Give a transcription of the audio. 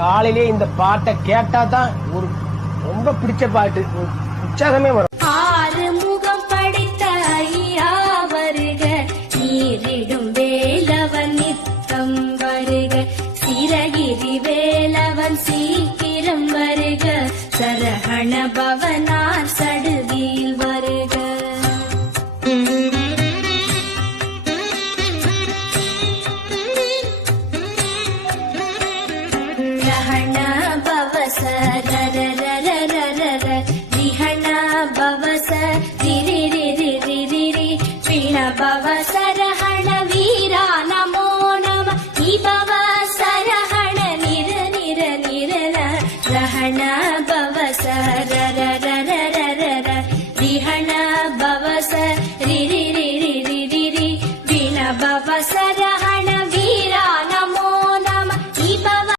காலையிலே இந்த பாட்டை கேட்டா தான் ஒரு ரொம்ப பிடிச்ச பாட்டு, உற்சாகமே வரும். ஆறு முகம் படித்த ஐயா வருக, நீரிடும் வேலவன் நித்தம் வருக, சிறகிரி வேலவன் சீக்கிரம் வருக, சரஹண பவனார் சடுதியில் வருக. ரஹண பவச ரரரரரரர, ரிஹண பவச ரிரிரிரிரிரி, பிண பவச ரஹண வீரா நமோ நம, இபவ சரஹண நிர நிர நிரன, ரஹண பவச ரரர